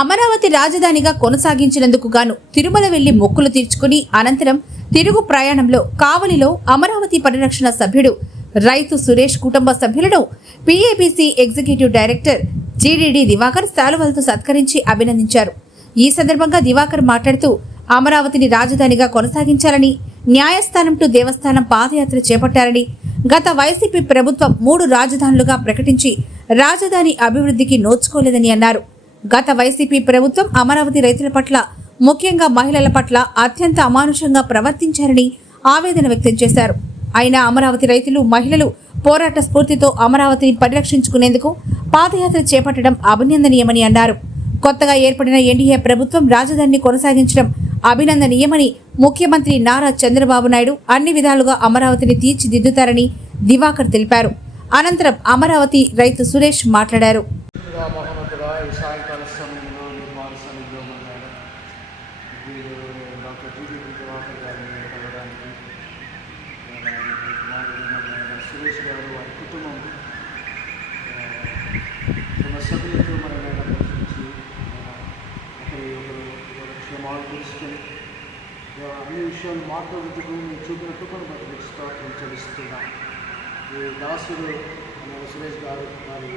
అమరావతి రాజధానిగా కొనసాగించినందుకు గాను తిరుమల వెళ్ళి మొక్కులు తీర్చుకుని అనంతరం తిరుగు ప్రయాణంలో కావలిలో అమరావతి పరిరక్షణ సభ్యుడు రైతు సురేష్ కుటుంబ సభ్యులను PABC executive director GDD Divakar శాలువలతో సత్కరించి అభినందించారు. ఈ సందర్భంగా దివాకర్ మాట్లాడుతూ అమరావతిని రాజధానిగా కొనసాగించాలని న్యాయస్థానం టు దేవస్థానం పాదయాత్ర చేపట్టారని గత వైసీపీ ప్రభుత్వం మూడు రాజధానులుగా ప్రకటించి రాజధాని అభివృద్ధికి నోచుకోలేదని అన్నారు. గత వైసీపీ ప్రభుత్వం అమరావతి రైతుల పట్ల ముఖ్యంగా మహిళల పట్ల అత్యంత అమానుషంగా ప్రవర్తించారని ఆవేదన వ్యక్తం చేశారు. అయినా అమరావతి రైతులు మహిళలు పోరాట స్ఫూర్తితో అమరావతిని పరిరక్షించుకునేందుకు పాదయాత్ర చేపట్టడం అభినందనీయమని అన్నారు. కొత్తగా ఏర్పడిన ఎన్డీఏ ప్రభుత్వం రాజధానిని కొనసాగించడం అభినందనీయమని ముఖ్యమంత్రి నారా చంద్రబాబు నాయుడు అన్ని విధాలుగా అమరావతిని తీర్చిదిద్దుతారని దివాకర్ తెలిపారు. అనంతరం అమరావతి రైతు సురేష్ మాట్లాడారు. డాక్టర్ టీడీపీ దివాకర్ గారిని కలవడానికి సురేష్ గారు వారి కుటుంబం ఆ, తమ సభ్యులతో మన మీద ప్రశ్నించి ఒకరి ఒకరు ఒకరి తెలుసుకొని అన్ని విషయాలు మాట్లాడుతూ మీరు చూపిన కృపను బట్టి మీకు స్తోత్రం ఈ దాసుడు మన సురేష్ గారు వారి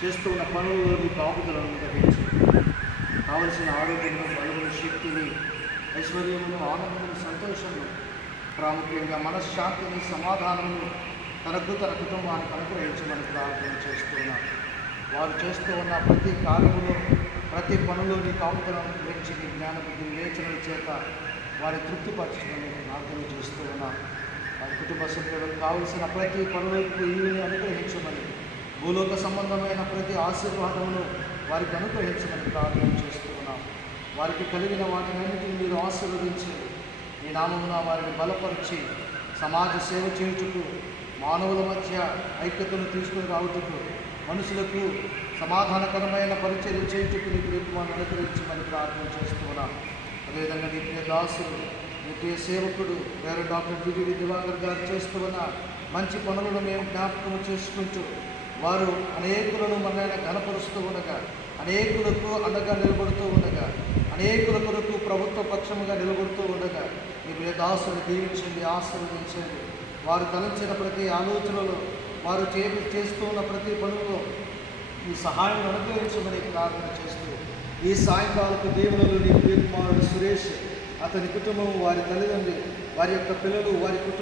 చేస్తూ ఉన్న కాపుదలను గ్రహించి కావలసిన ఆరోగ్యము బలమును శక్తిని ఐశ్వర్యమును ఆనందము సంతోషము ప్రాముఖ్యంగా మనశ్శాంతిని సమాధానమును తనకు తన కుటుంబానికి అనుగ్రహించమని ప్రార్థన చేస్తున్నాం. వారు చేస్తూ ఉన్న ప్రతి కార్యములో ప్రతి పనులోని కాపుదలను గురించి నీ జ్ఞాన వివేచనల చేత వారి తృప్తిపరచమని ప్రార్థన చేస్తూ ఉన్నాం. వారి కుటుంబ సభ్యులకు కావలసిన ప్రతి పనులకు ఈవిని అనుగ్రహించమని భూలోక సంబంధమైన ప్రతి ఆశీర్వాదమును వారికి అనుగ్రహించమని ప్రార్థన చేస్తూ వారికి కలిగిన వాటినన్నిటిని మీరు ఆశీర్వదించి ఈ నామమున వారిని బలపరిచి సమాజ సేవ చేయుటకు మానవుల మధ్య ఐక్యతను తీసుకుని రావుటకు మనుషులకు సమాధానకరమైన పరిచయం చేయుటకు నీ ప్రియకుమారుని అనుగ్రహించమని ప్రార్థన చేస్తూ అదేవిధంగా నీ ప్రియ దాసుడు నీ ప్రియ సేవకుడు వేరే డాక్టర్ డిగ్రీ దివాకర్ గారు చేస్తూ ఉన్న మంచి పనులను మేము జ్ఞాపకం చేసుకుంటూ వారు అనేకులను మనైనా ఘనపరుస్తూ ఉండగా అనేకులకు అండగా నిలబడుతూ ఉండగా అనేకుల కొరకు ప్రభుత్వ పక్షముగా నిలబడుతూ ఉండగా మీ ప్రియ దీవించండి ఆశీర్వదించండి. వారు తలంచిన ప్రతి ఆలోచనలో వారు చే చేస్తూ ఉన్న ప్రతి పనుల్లో ఈ సహాయం అనుగ్రహించమని ప్రార్థన చేస్తూ ఈ సాయంకాలపు దేవులలో నీ ప్రియకుమారుడు సురేష్ అతని కుటుంబం వారి తల్లిదండ్రులు వారి యొక్క పిల్లలు వారి కుటుంబం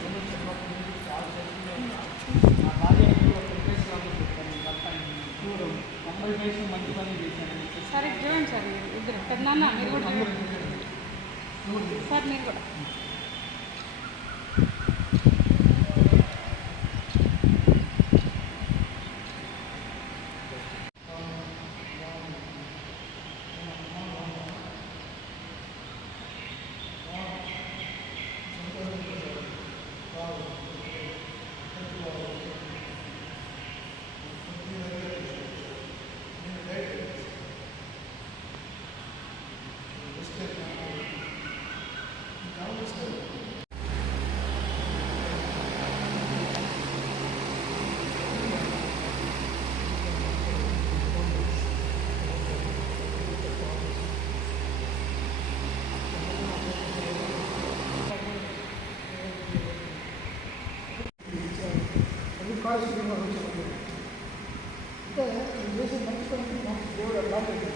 అత్త కదా మీరు కూడా. సరే చూడండి సార్ మీరు ఇద్దరు. పెద్దనాన్న మీరు కూడా సార్ మీరు కూడా. అది పారిశుద్ధ్యంగా ఉంచబడింది అంటే ఈ చేసే మంచి పనికి మాకు దేవుడు అట్లాంటి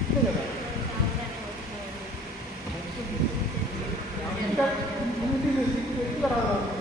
అంతే కదా ఇంకా కమ్యూనిటీ ఎక్కువ రాదు